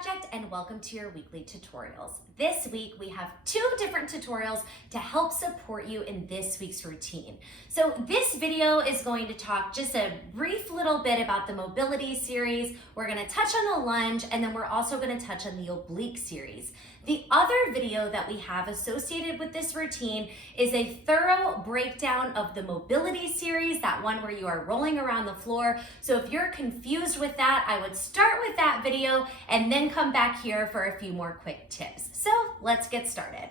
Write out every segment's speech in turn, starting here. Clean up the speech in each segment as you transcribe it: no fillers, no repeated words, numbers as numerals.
Project and welcome to your weekly tutorials. This week we have 2 different tutorials to help support you in this week's routine. So this video is going to talk just a brief little bit about the mobility series. We're going to touch on the lunge, and then we're also going to touch on the oblique series. The other video that we have associated with this routine is a thorough breakdown of the mobility series, that one where you are rolling around the floor. So if you're confused with that, I would start with that video and then come back here for a few more quick tips. So let's get started.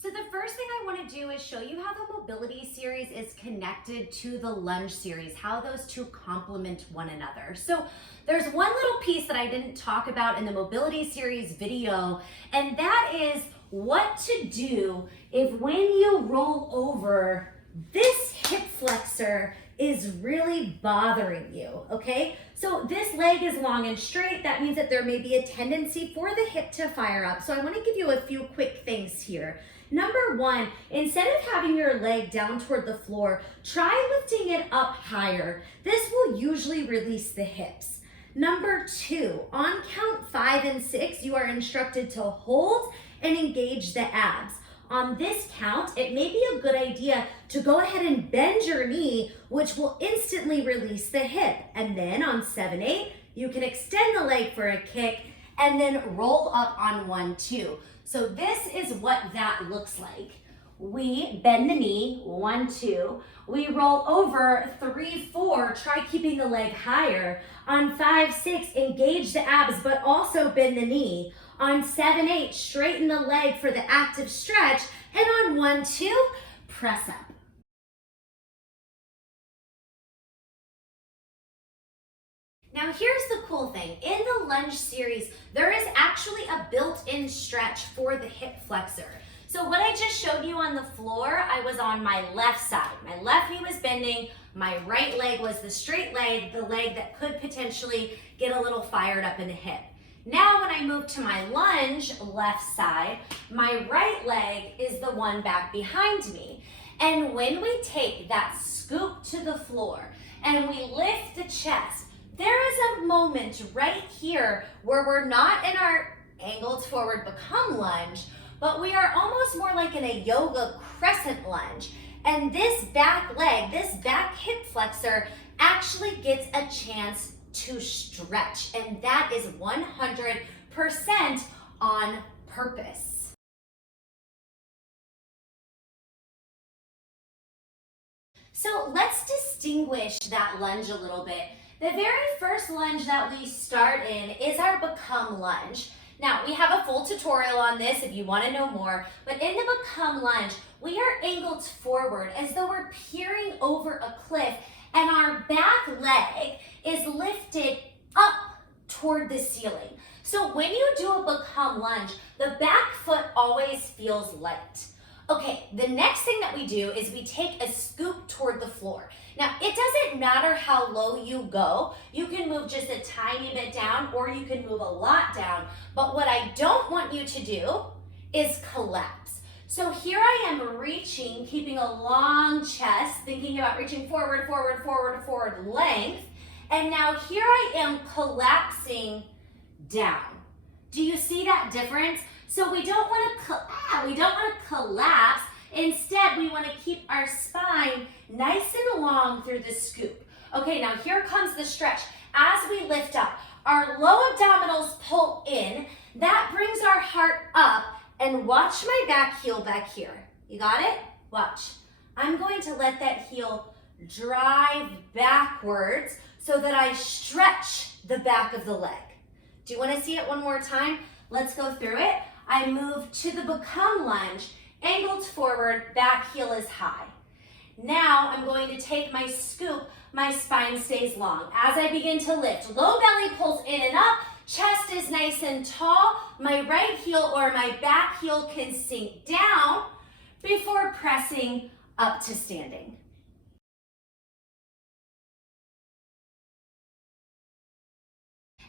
So the first thing I want to do is show you how the mobility series is connected to the lunge series, how those two complement one another. So there's one little piece that I didn't talk about in the mobility series video, and that is what to do if when you roll over, this hip flexor is really bothering you, okay? So this leg is long and straight. That means that there may be a tendency for the hip to fire up. So I want to give you a few quick things here. Number one, instead of having your leg down toward the floor, try lifting it up higher. This will usually release the hips. Number two, on count 5 and 6, you are instructed to hold and engage the abs. On this count, it may be a good idea to go ahead and bend your knee, which will instantly release the hip. And then on 7, 8, you can extend the leg for a kick and then roll up on 1, 2. So this is what that looks like. We bend the knee, 1, 2. We roll over, 3, 4. Try keeping the leg higher. On 5, 6, engage the abs, but also bend the knee. On 7, 8, straighten the leg for the active stretch. And on 1, 2, press up. Now here's the cool thing. In the lunge series, there is actually a built-in stretch for the hip flexor. So what I just showed you on the floor, I was on my left side. My left knee was bending, my right leg was the straight leg, the leg that could potentially get a little fired up in the hip. Now when I move to my lunge, left side, my right leg is the one back behind me. And when we take that scoop to the floor and we lift the chest, there is a moment right here where we're not in our angled forward become lunge, but we are almost more like in a yoga crescent lunge. And this back leg, this back hip flexor actually gets a chance to stretch. And that is 100% on purpose. So let's distinguish that lunge a little bit. The very first lunge that we start in is our become lunge. Now, we have a full tutorial on this if you want to know more, but in the become lunge, we are angled forward as though we're peering over a cliff, and our back leg is lifted up toward the ceiling. So when you do a become lunge, the back foot always feels light. Okay, the next thing that we do is we take a scoop toward the floor. Now, it doesn't matter how low you go. You can move just a tiny bit down or you can move a lot down. But what I don't want you to do is collapse. So here I am reaching, keeping a long chest, thinking about reaching forward, forward, forward, forward length. And now here I am collapsing down. Do you see that difference? So we don't want to collapse. Instead, we want to keep our spine nice and long through the scoop. Okay, now here comes the stretch. As we lift up, our low abdominals pull in. That brings our heart up. And watch my back heel back here. You got it? Watch. I'm going to let that heel drive backwards so that I stretch the back of the leg. Do you want to see it one more time? Let's go through it. I move to the become lunge, angled forward, back heel is high. Now I'm going to take my scoop, my spine stays long. As I begin to lift, low belly pulls in and up, chest is nice and tall, my right heel or my back heel can sink down before pressing up to standing.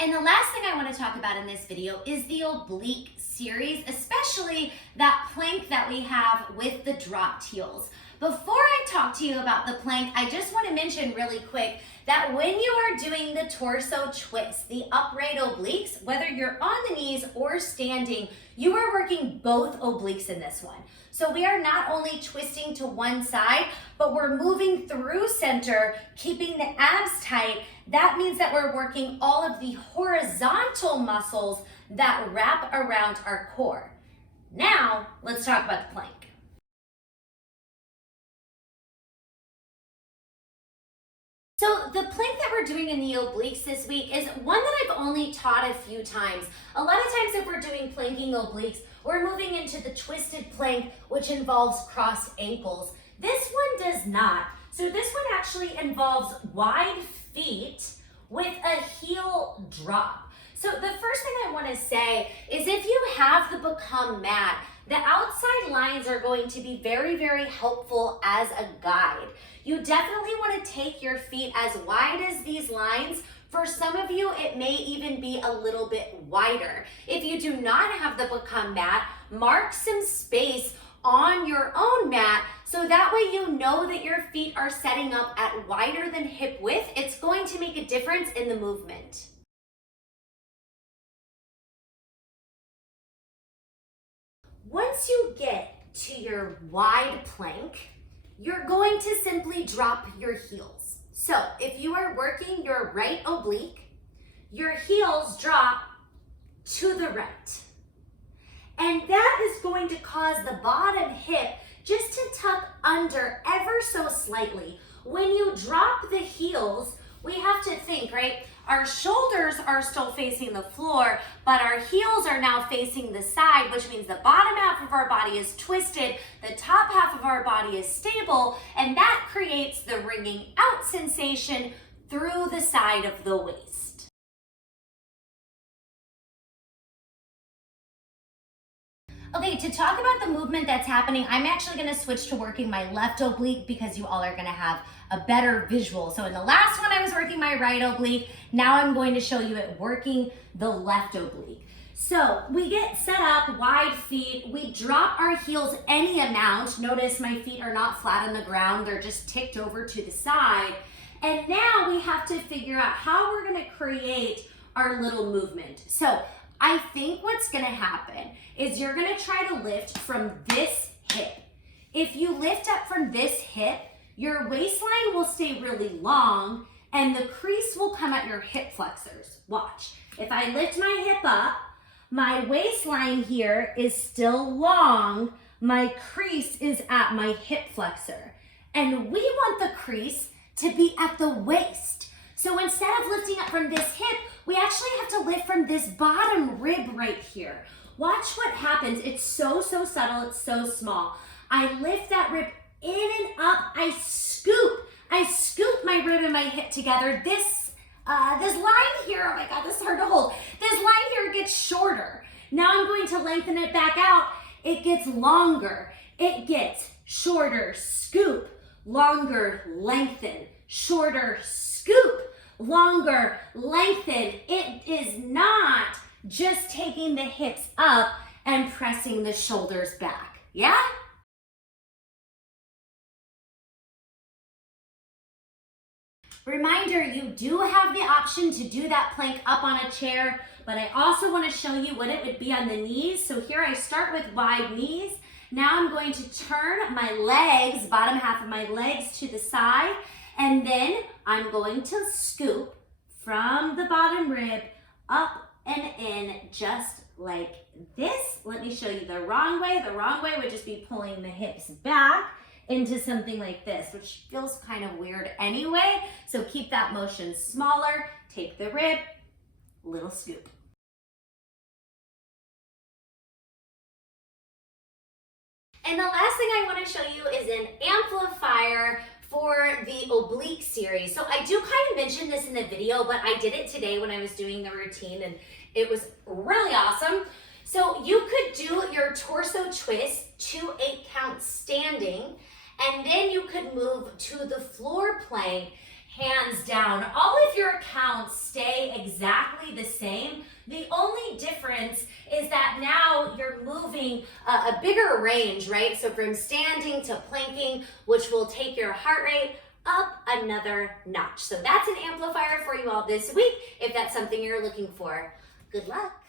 And the last thing I want to talk about in this video is the oblique series, especially that plank that we have with the dropped heels. Before I talk to you about the plank, I just want to mention really quick that when you are doing the torso twist, the upright obliques, whether you're on the knees or standing, you are working both obliques in this one. So we are not only twisting to one side, but we're moving through center, keeping the abs tight. That means that we're working all of the horizontal muscles that wrap around our core. Now, let's talk about the plank. So the plank that we're doing in the obliques this week is one that I've only taught a few times. A lot of times if we're doing planking obliques, we're moving into the twisted plank, which involves crossed ankles. This one does not. So this one actually involves wide feet with a heel drop. So the first thing I want to say is if you have the be.come mat, the outside lines are going to be very, very helpful as a guide. You definitely want to take your feet as wide as these lines. For some of you, it may even be a little bit wider. If you do not have the be.come mat, mark some space on your own mat so that way you know that your feet are setting up at wider than hip width. It's going to make a difference in the movement. Once you get to your wide plank, you're going to simply drop your heels. So if you are working your right oblique, your heels drop to the right. And that is going to cause the bottom hip just to tuck under ever so slightly. When you drop the heels, we have to think, right? Our shoulders are still facing the floor, but our heels are now facing the side, which means the bottom half of our body is twisted, the top half of our body is stable, and that creates the wringing out sensation through the side of the waist. Okay, to talk about the movement that's happening, I'm actually gonna switch to working my left oblique because you all are gonna have a better visual. So in the last one, I was working my right oblique. Now I'm going to show you it working the left oblique. So we get set up, wide feet. We drop our heels any amount. Notice my feet are not flat on the ground. They're just ticked over to the side. And now we have to figure out how we're gonna create our little movement. So I think what's gonna happen is you're gonna try to lift from this hip. If you lift up from this hip, your waistline will stay really long and the crease will come at your hip flexors. Watch. If I lift my hip up, my waistline here is still long. My crease is at my hip flexor. And we want the crease to be at the waist. So instead of lifting up from this hip, we actually have to lift from this bottom rib right here. Watch what happens. It's so subtle. It's so small. I lift that rib in and up. I scoop my rib and my hip together. This line here, oh my God, this is hard to hold. This line here gets shorter. Now I'm going to lengthen it back out. It gets longer. It gets shorter, scoop, longer, lengthen, shorter, scoop, longer, lengthen. It is not just taking the hips up and pressing the shoulders back. Yeah? Reminder, you do have the option to do that plank up on a chair, but I also want to show you what it would be on the knees. So here I start with wide knees. Now I'm going to turn my legs, bottom half of my legs to the side, and then I'm going to scoop from the bottom rib up and in just like this. Let me show you the wrong way. The wrong way would just be pulling the hips back into something like this, which feels kind of weird anyway. So keep that motion smaller, take the rib, little scoop. And the last thing I want to show you is an amplifier for the oblique series. So I do kind of mention this in the video, but I did it today when I was doing the routine and it was really awesome. So you could do your torso twist to 8 counts standing, and then you could move to the floor plank, hands down. All of your counts stay exactly the same. The only difference is that now you're moving a bigger range, right? So from standing to planking, which will take your heart rate up another notch. So that's an amplifier for you all this week if that's something you're looking for. Good luck.